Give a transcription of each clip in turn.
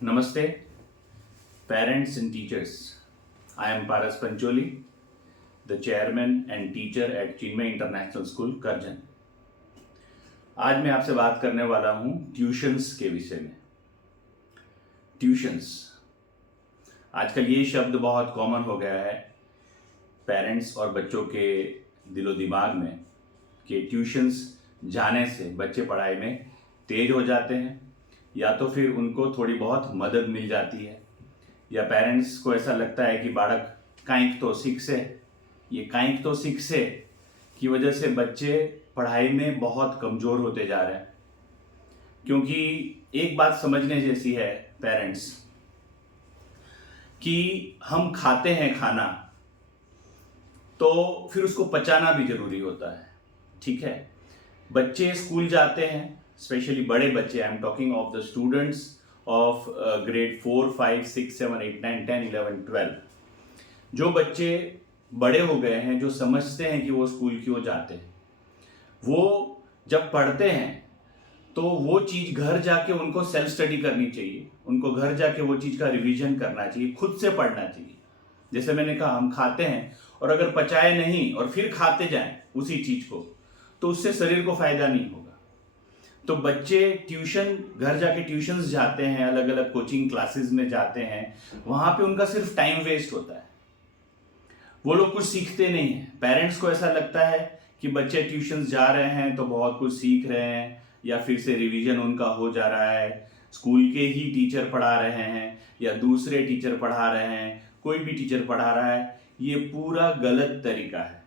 Namaste, parents and teachers. I am Paras Pancholi, the chairman and teacher at Chinmay International School, Karjan. आज मैं आपसे बात करने वाला हूँ ट्यूशन्स के विषय में। ट्यूशन्स आजकल ये शब्द बहुत कॉमन हो गया है पेरेंट्स और बच्चों के दिलो दिमाग में कि ट्यूशन्स जाने से बच्चे पढ़ाई में तेज हो जाते हैं या तो फिर उनको थोड़ी बहुत मदद मिल जाती है, या पेरेंट्स को ऐसा लगता है कि बालक कांइक तो सीख से, ये कांइक तो सीख से की वजह से बच्चे पढ़ाई में बहुत कमज़ोर होते जा रहे हैं। क्योंकि एक बात समझने जैसी है पेरेंट्स कि हम खाते हैं खाना तो फिर उसको पचाना भी ज़रूरी होता है। ठीक है, बच्चे स्कूल जाते हैं, स्पेशली बड़े बच्चे, I am talking of the students of grade 4, 5, 6, 7, 8, 9, 10, 11, 12। जो बच्चे बड़े हो गए हैं, जो समझते हैं कि वो स्कूल क्यों जाते हैं, वो जब पढ़ते हैं तो वो चीज़ घर जाके उनको सेल्फ स्टडी करनी चाहिए, उनको घर जाके वो चीज़ का रिवीजन करना चाहिए, खुद से पढ़ना चाहिए। जैसे मैंने कहा, हम खाते हैं और अगर पचाए नहीं और फिर खाते जाएं उसी चीज़ को, तो उससे शरीर को फायदा नहीं होगा। तो बच्चे ट्यूशन, घर जाके ट्यूशन्स जाते हैं, अलग अलग कोचिंग क्लासेस में जाते हैं, वहाँ पे उनका सिर्फ टाइम वेस्ट होता है, वो लोग कुछ सीखते नहीं हैं। पेरेंट्स को ऐसा लगता है कि बच्चे ट्यूशन्स जा रहे हैं तो बहुत कुछ सीख रहे हैं, या फिर से रिवीजन उनका हो जा रहा है, स्कूल के ही टीचर पढ़ा रहे हैं या दूसरे टीचर पढ़ा रहे हैं, कोई भी टीचर पढ़ा रहा है। ये पूरा गलत तरीका है।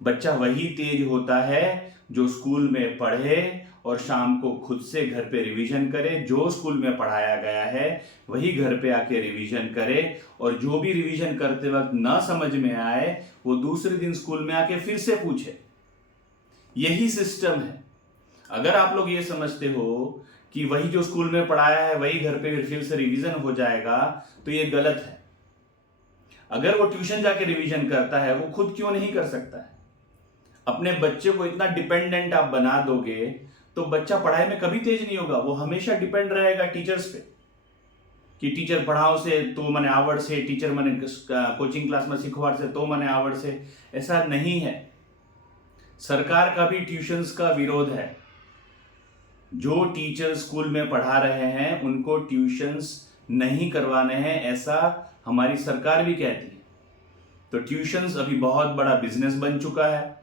बच्चा वही तेज होता है जो स्कूल में पढ़े और शाम को खुद से घर पे रिवीजन करे। जो स्कूल में पढ़ाया गया है वही घर पे आके रिवीजन करे, और जो भी रिवीजन करते वक्त ना समझ में आए वो दूसरे दिन स्कूल में आके फिर से पूछे। यही सिस्टम है। अगर आप लोग ये समझते हो कि वही जो स्कूल में पढ़ाया है वही घर पे फिर से रिवीजन हो जाएगा, तो ये गलत है। अगर वो ट्यूशन जाके रिवीजन करता है, वो खुद क्यों नहीं कर सकता है? अपने बच्चे को इतना डिपेंडेंट आप बना दोगे तो बच्चा पढ़ाई में कभी तेज नहीं होगा। वो हमेशा डिपेंड रहेगा टीचर्स पे कि टीचर पढ़ाओ से तो मने आवड़ से, टीचर मने कोचिंग क्लास में सिखवाड़ से तो मने आवड़ से। ऐसा नहीं है। सरकार का भी ट्यूशन्स का विरोध है। जो टीचर स्कूल में पढ़ा रहे हैं उनको ट्यूशन्स नहीं करवाने हैं, ऐसा हमारी सरकार भी कहती है। तो ट्यूशन्स अभी बहुत बड़ा बिजनेस बन चुका है।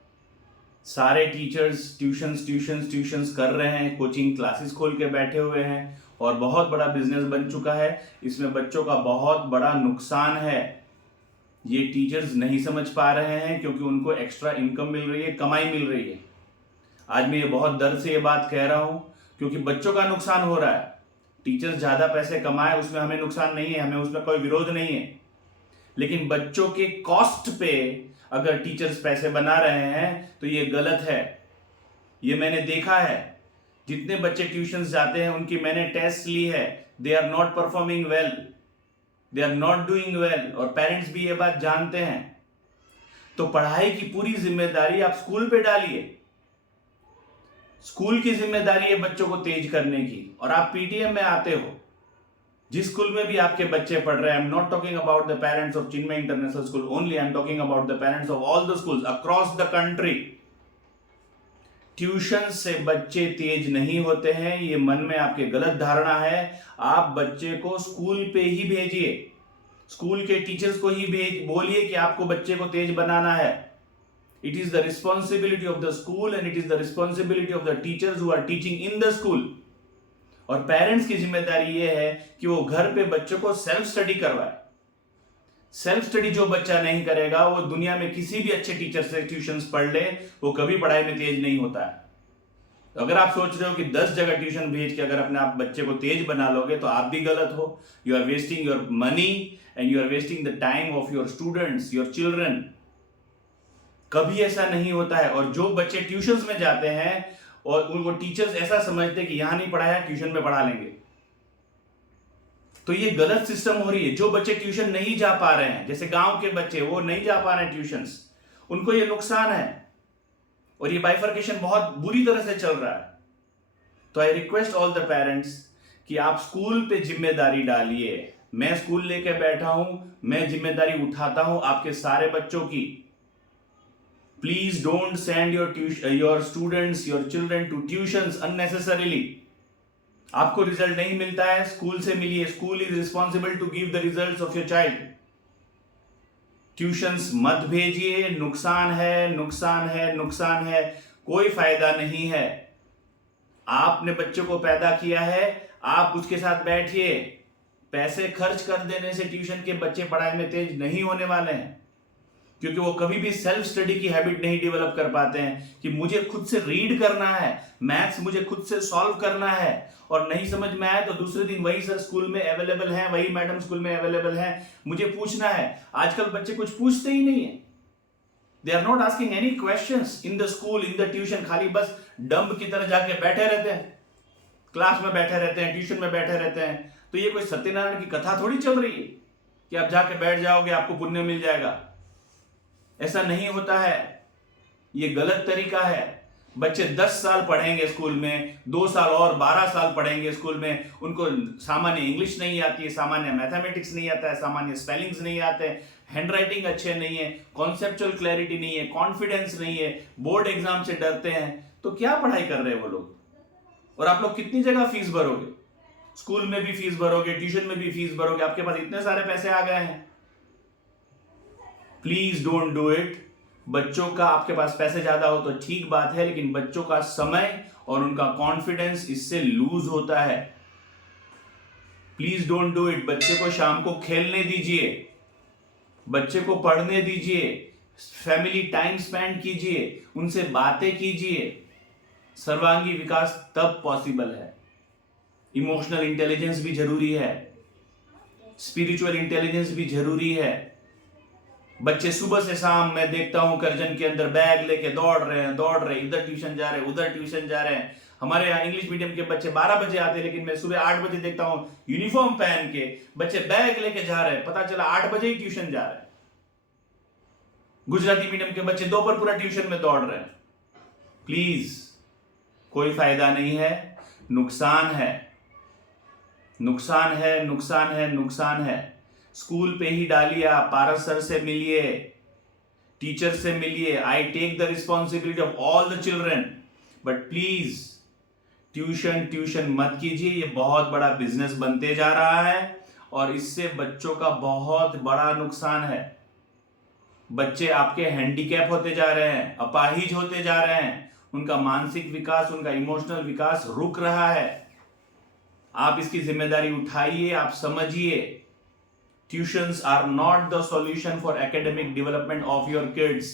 सारे टीचर्स ट्यूशन्स कर रहे हैं, कोचिंग क्लासेस खोल के बैठे हुए हैं और बहुत बड़ा बिजनेस बन चुका है। इसमें बच्चों का बहुत बड़ा नुकसान है। ये टीचर्स नहीं समझ पा रहे हैं क्योंकि उनको एक्स्ट्रा इनकम मिल रही है, कमाई मिल रही है। आज मैं ये बहुत दर्द से ये बात कह रहा हूँ क्योंकि बच्चों का नुकसान हो रहा है। टीचर्स ज़्यादा पैसे कमाए उसमें हमें नुकसान नहीं है, हमें उसमें कोई विरोध नहीं है, लेकिन बच्चों के कॉस्ट पे अगर टीचर्स पैसे बना रहे हैं तो ये गलत है। ये मैंने देखा है। जितने बच्चे ट्यूशन्स जाते हैं उनकी मैंने टेस्ट ली है, they are not performing well, they are not doing well, और पेरेंट्स भी ये बात जानते हैं। तो पढ़ाई की पूरी जिम्मेदारी आप स्कूल पे डालिए। स्कूल की जिम्मेदारी है बच्चों को तेज करने की, और आप पीटीएम में आते हो। जिस स्कूल में भी आपके बच्चे पढ़ रहे हैं, I am not talking about the parents of Chinmay international school only, I am talking about the parents of all the schools across the country. Tuition से बच्चे तेज नहीं होते हैं, ये मन में आपके गलत धारणा है। आप बच्चे को स्कूल पे ही भेजिए, स्कूल के टीचर्स को ही बोलिए कि आपको बच्चे को तेज बनाना है। It is the responsibility of the school and it is the responsibility of the teachers who are teaching in the school. और पेरेंट्स की जिम्मेदारी यह है कि वो घर पे बच्चों को सेल्फ स्टडी करवाए। सेल्फ स्टडी जो बच्चा नहीं करेगा वो दुनिया में किसी भी अच्छे टीचर से ट्यूशन्स पढ़ ले, वो कभी पढ़ाई में तेज नहीं होता है। तो अगर आप सोच रहे हो कि 10 जगह ट्यूशन भेज के अगर अपने आप बच्चे को तेज बना लोगे तो आप भी गलत हो। You are wasting your money and you are wasting the time of your students, your children. कभी ऐसा नहीं होता है। और जो बच्चे ट्यूशन्स में जाते हैं और उनको टीचर्स ऐसा समझते हैं कि यहां नहीं पढ़ाया ट्यूशन में पढ़ा लेंगे, तो ये गलत सिस्टम हो रही है। जो बच्चे ट्यूशन नहीं जा पा रहे हैं, जैसे गांव के बच्चे, वो नहीं जा पा रहे हैं ट्यूशन्स, उनको ये नुकसान है। और ये बाइफर्केशन बहुत बुरी तरह से चल रहा है। तो I request all the parents कि आप स्कूल पे जिम्मेदारी डालिए। मैं स्कूल लेके बैठा हूं, मैं जिम्मेदारी उठाता हूं आपके सारे बच्चों की। Please don't send your students, your children to tuitions unnecessarily. आपको रिजल्ट नहीं मिलता है, स्कूल से मिलिए। School is responsible to give the results of your child. Tuitions मत भेजिए, नुकसान है, नुकसान है, नुकसान है, कोई फायदा नहीं है। आपने बच्चों को पैदा किया है, आप उसके साथ बैठिए। पैसे खर्च कर देने से ट्यूशन के बच्चे पढ़ाई में तेज नहीं होने वाले हैं, क्योंकि वो कभी भी सेल्फ स्टडी की हैबिट नहीं डेवलप कर पाते हैं कि मुझे खुद से रीड करना है, मैथ्स मुझे खुद से सॉल्व करना है, और नहीं समझ में आए तो दूसरे दिन वही सर स्कूल में अवेलेबल है, वही मैडम स्कूल में अवेलेबल है, मुझे पूछना है। आजकल बच्चे कुछ पूछते ही नहीं है। They are not asking any questions in the school, in the tuition. खाली बस डंब की तरह जाके बैठे रहते हैं, क्लास में बैठे रहते हैं, ट्यूशन में बैठे रहते हैं। तो ये कोई सत्यनारायण की कथा थोड़ी चल रही है कि आप जाके बैठ जाओगे आपको पुण्य मिल जाएगा। ऐसा नहीं होता है, ये गलत तरीका है। बच्चे 10 साल पढ़ेंगे स्कूल में, 2 साल और 12 साल पढ़ेंगे स्कूल में, उनको सामान्य इंग्लिश नहीं आती है, सामान्य मैथमेटिक्स नहीं आता है, सामान्य स्पेलिंग्स नहीं आते हैं, हैंडराइटिंग अच्छे नहीं है, कॉन्सेप्चुअल क्लैरिटी नहीं है, कॉन्फिडेंस नहीं है, बोर्ड एग्जाम से डरते हैं। तो क्या पढ़ाई कर रहे हैं वो लोग? और आप लोग कितनी जगह फीस भरोगे? स्कूल में भी फीस भरोगे, ट्यूशन में भी फीस भरोगे, आपके पास इतने सारे पैसे आ गए हैं। Please don't do it. बच्चों का आपके पास पैसे ज्यादा हो तो ठीक बात है, लेकिन बच्चों का समय और उनका कॉन्फिडेंस इससे लूज होता है। Please don't do it. बच्चे को शाम को खेलने दीजिए, बच्चे को पढ़ने दीजिए, फैमिली टाइम स्पेंड कीजिए, उनसे बातें कीजिए। सर्वांगी विकास तब पॉसिबल है। इमोशनल इंटेलिजेंस भी जरूरी है, स्पिरिचुअल इंटेलिजेंस भी जरूरी है। बच्चे सुबह से शाम मैं देखता हूं करजन के अंदर बैग लेके दौड़ रहे हैं, इधर ट्यूशन जा रहे हैं, उधर ट्यूशन जा रहे हैं। हमारे यहाँ इंग्लिश मीडियम के बच्चे 12 बजे आते हैं, लेकिन मैं सुबह 8 बजे देखता हूं यूनिफॉर्म पहन के बच्चे बैग लेके जा रहे हैं। पता चला 8 बजे ही ट्यूशन जा रहे हैं। गुजराती मीडियम के बच्चे दोपहर पूरा ट्यूशन में दौड़ रहे हैं। प्लीज, कोई फायदा नहीं है, नुकसान है, नुकसान है, नुकसान है, नुकसान है। स्कूल पे ही डालिए, आप पारस सर से मिलिए, टीचर से मिलिए। I take the responsibility of all the children, but please tuition मत कीजिए। ये बहुत बड़ा बिजनेस बनते जा रहा है और इससे बच्चों का बहुत बड़ा नुकसान है। बच्चे आपके हैंडीकैप होते जा रहे हैं, अपाहिज होते जा रहे हैं, उनका मानसिक विकास, उनका इमोशनल विकास रुक रहा है। आप इसकी जिम्मेदारी उठाइए, आप समझिए। Tuitions are not the solution for academic development of your kids.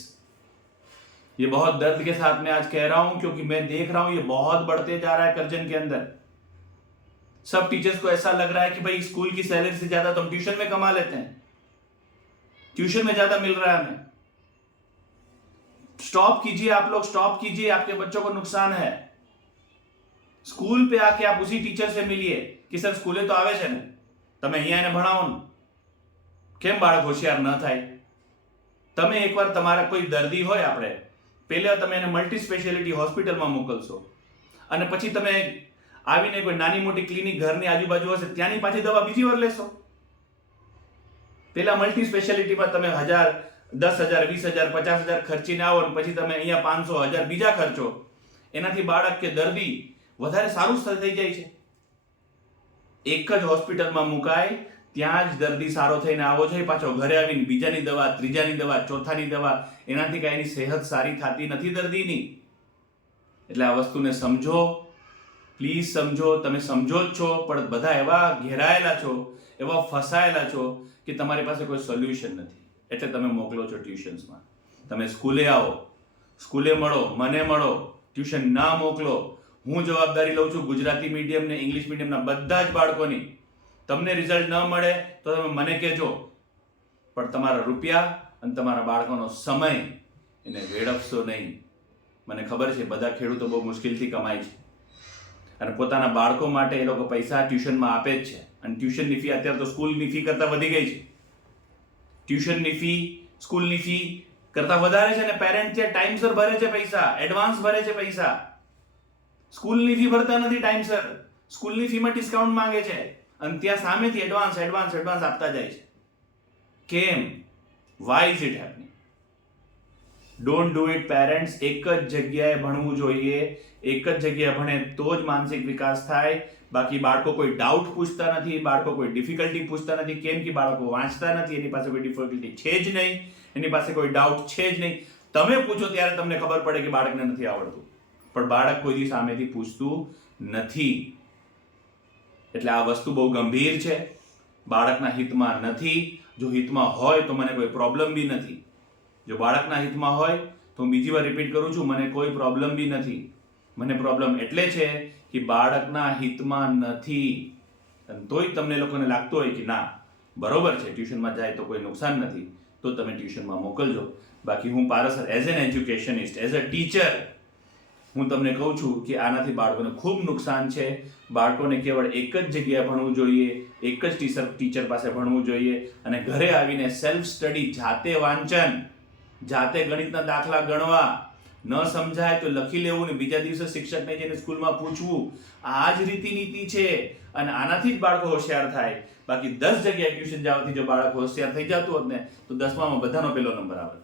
ये बहुत दर्द के साथ मैं आज कह रहा हूं, क्योंकि मैं देख रहा हूं ये बहुत बढ़ते जा रहा है करजन के अंदर। सब टीचर्स को ऐसा लग रहा है कि भाई स्कूल की सैलरी से ज्यादा तो हम ट्यूशन में कमा लेते हैं, ट्यूशन में ज्यादा मिल रहा है हमें। स्टॉप कीजिए, आप लोग स्टॉप कीजिए, आपके बच्चों को नुकसान है। स्कूल पे आके आप उसी टीचर से मिलिए कि सर स्कूले तो आवे છે ને, તમે અહીંયા એને ભણાવો ને, કેમ બાળક હોશિયાર ન થાય? તમે એકવાર તમારા કોઈ દર્દી હોય, આપણે પહેલા તમે એને મલ્ટી સ્પેશિયાલિટી હોસ્પિટલમાં મોકલશો અને પછી તમે આવીને કોઈ નાની મોટી ક્લિનિક ઘરની આજુબાજુ હશે ત્યાંની પાછી દવા બીજી વાર લેશો। પહેલા મલ્ટી સ્પેશિયાલિટીમાં તમે 1000, 10,000, 20,000, 50,000 ખર્ચીને આવો અને પછી તમે અહીંયા 500, 1000 બીજા ખર્ચો, એનાથી બાળક કે દર્દી વધારે સારું થઈ જાય છે। એક જ હોસ્પિટલમાં મુકાય, ત્યાં જ દર્દી સારો થઈને આવો જોઈએ, પાછો ઘરે આવીને બીજાની દવા, ત્રીજાની દવા, ચોથાની દવા, એનાથી કાંઈ એની સેહત સારી થતી નથી દર્દીની। એટલે આ વસ્તુને સમજો, પ્લીઝ સમજો। તમે સમજો જ છો, પણ બધા એવા ઘેરાયેલા છો, એવા ફસાયેલા છો કે તમારી પાસે કોઈ સોલ્યુશન નથી, એટલે તમે મોકલો છો ટ્યુશન્સમાં। તમે સ્કૂલે આવો, સ્કૂલે મળો, મને મળો, ટ્યુશન ના મોકલો। હું જવાબદારી લઉં છું ગુજરાતી મીડિયમ ને ઇંગ્લિશ મીડિયમના બધા જ બાળકોની। તમને રિઝલ્ટ ન મળે તો તમે મને કહેજો, પણ તમારા રૂપિયા અને તમારા બાળકોનો સમય એને વેડફશો નહીં। મને ખબર છે બધા ખેડૂતો બહુ મુશ્કેલથી કમાય છે અને પોતાના બાળકો માટે એ લોકો પૈસા ટ્યુશનમાં આપે જ છે, અને ટ્યુશનની ફી અત્યારે તો સ્કૂલની ફી કરતાં વધી ગઈ છે। ટ્યુશનની ફી સ્કૂલની ફી કરતાં વધારે છે, અને પેરેન્ટ ત્યાં ટાઈમસર ભરે છે પૈસા, એડવાન્સ ભરે છે પૈસા। સ્કૂલની ફી ભરતા નથી ટાઈમસર, સ્કૂલની ફીમાં ડિસ્કાઉન્ટ માંગે છે અને ત્યાં સામેથી એડવાન્સ આપતા જાય છે. કેમ? Why is it happening? Don't do it parents. એક જ જગ્યાએ ભણવું જોઈએ. એક જ જગ્યાએ ભણે તો જ માનસિક વિકાસ થાય. બાકી બાળકો કોઈ ડાઉટ પૂછતા નથી, બાળકો કોઈ ડિફિકલ્ટી પૂછતા નથી. કેમ કે બાળકો વાંચતા નથી, એની પાસે કોઈ ડિફિકલ્ટી છે જ નહીં, એની પાસે કોઈ ડાઉટ છે જ નહીં. તમે પૂછો ત્યારે તમને ખબર પડે કે બાળકને નથી આવડતું, પણ બાળક કોઈ દી સામેથી પૂછતું નથી. એટલે આ વસ્તુ બહુ ગંભીર છે. બાળકના હિતમાં નથી. જો હિતમાં હોય તો મને કોઈ પ્રોબ્લેમ બી નથી. જો બાળકના હિતમાં હોય તો હું બીજી વાર રિપીટ કરું છું, મને કોઈ પ્રોબ્લેમ બી નથી. મને પ્રોબ્લેમ એટલે છે કે બાળકના હિતમાં નથી. અને તોય તમને લોકોને લાગતું હોય કે ના બરોબર છે, ટ્યુશનમાં જાય તો કોઈ નુકસાન નથી, તો તમે ટ્યુશનમાં મોકલજો. બાકી હું પારસર as an educationist, as a teacher, હું તમને કહું છું કે આનાથી બાળકોને ખૂબ નુકસાન છે. બાળકોને કેવળ એક જ જગ્યાએ ભણવું જોઈએ, એક જ ટીચર પાસે ભણવું જોઈએ, અને ઘરે આવીને સેલ્ફ સ્ટડી, જાતે વાંચન, જાતે ગણિતના દાખલા ગણવા, ન સમજાય તો લખી લેવું ને બીજા દિવસે શિક્ષકને જઈને સ્કૂલમાં પૂછવું. આ જ રીતિ છે અને આનાથી જ બાળકો હોશિયાર થાય. બાકી 10 જગ્યાએ ટ્યુશન જવાથી જો બાળક હોશિયાર થઈ જતું હોત ને તો 10મામાં બધાનો પહેલો નંબર આવત.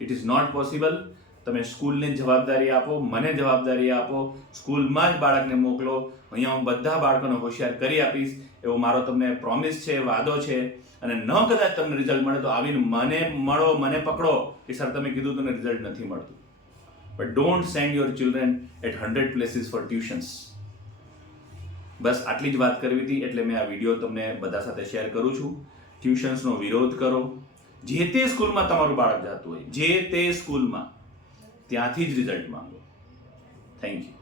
It is not possible. તમે સ્કૂલને જવાબદારી આપો, મને જવાબદારી આપો, સ્કૂલમાં જ બાળકને મોકલો. અહીંયા હું બધા બાળકોને હોશિયાર કરી આપીશ એવો મારો તમને પ્રોમિસ છે, વાદો છે. અને ન કદાચ તમને રિઝલ્ટ મળે તો આવીને મને મળો, મને પકડો કે સર તમે કીધું તમને રિઝલ્ટ નથી મળતું. But don't send your children at 100 places for tuitions. બસ આટલી જ વાત કરવી હતી એટલે મેં આ વિડીયો તમને બધા સાથે શેર કરું છું. ટ્યુશન્સનો વિરોધ કરો. જે તે સ્કૂલમાં તમારું બાળક જતું હોય, જે તે સ્કૂલમાં, ત્યાંથી જ રિઝલ્ટ માંગો. Thank you.